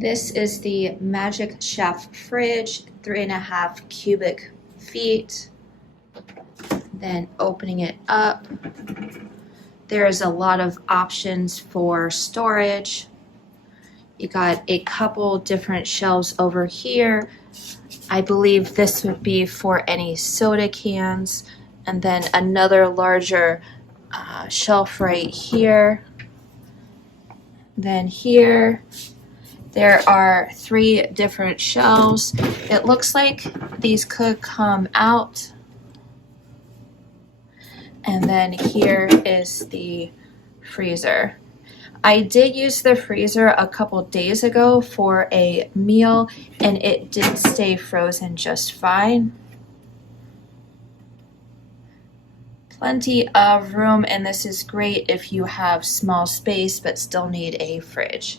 This is the Magic Chef fridge, 3.5 cubic feet. Then opening it up, there's a lot of options for storage. You got a couple different shelves over here. I believe this would be for any soda cans, and then another larger shelf right here. Then here, there are 3 different shelves. It looks like these could come out. And then here is the freezer. I did use the freezer a couple days ago for a meal, and it did stay frozen just fine. Plenty of room, and this is great if you have small space but still need a fridge.